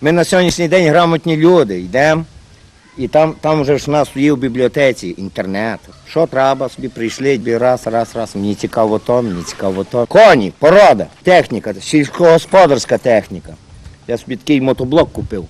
Ми на сьогоднішній день грамотні люди, йдемо. І там, там вже ж у нас є в бібліотеці інтернет. Що треба, собі прийшли, раз, раз, раз. Мені цікаво то, мені цікаво то. Коні, порода, техніка, сільськогосподарська техніка. Я собі такий мотоблок купив.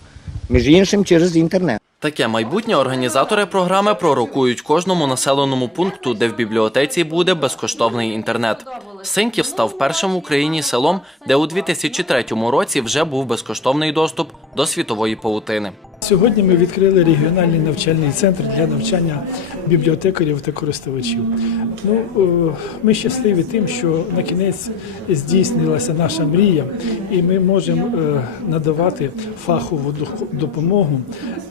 Між іншим через інтернет. Таке майбутнє організатори програми пророкують кожному населеному пункту, де в бібліотеці буде безкоштовний інтернет. Синьків став першим в Україні селом, де у 2003 році вже був безкоштовний доступ до світової паутини. Сьогодні ми відкрили регіональний навчальний центр для навчання бібліотекарів та користувачів. Ну, е, ми щасливі тим, що на кінець здійснилася наша мрія, і ми можемо е, надавати фахову допомогу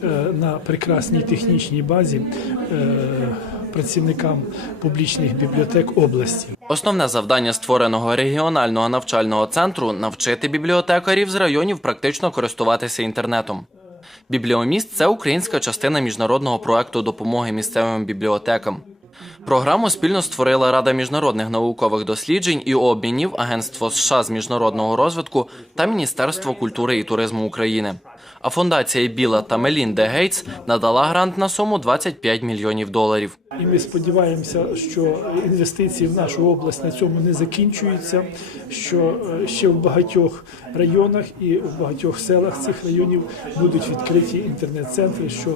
е, на прекрасній технічній базі працівникам публічних бібліотек області. Основне завдання створеного регіонального навчального центру навчити бібліотекарів з районів практично користуватися інтернетом. Бібліоміст це українська частина міжнародного проекту допомоги місцевим бібліотекам. Програму спільно створила Рада міжнародних наукових досліджень і обмінів, Агентство США з міжнародного розвитку та Міністерство культури і туризму України. А фундація Біла та Мелінда Гейтс надала грант на суму 25 мільйонів доларів. І ми сподіваємося, що інвестиції в нашу область на цьому не закінчуються. Що е, ще в багатьох районах і в багатьох селах цих районів будуть відкриті інтернет-центри, що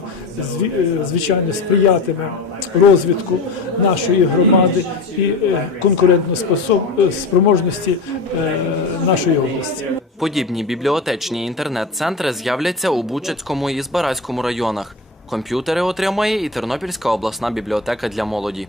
е, звичайно сприятиме розвитку нашої громади і е, конкурентоспособ- спроможності е, нашої області. Подібні бібліотечні інтернет-центри з'являться у Бучацькому і Збаразькому районах. Комп'ютери отримає і Тернопільська обласна бібліотека для молоді.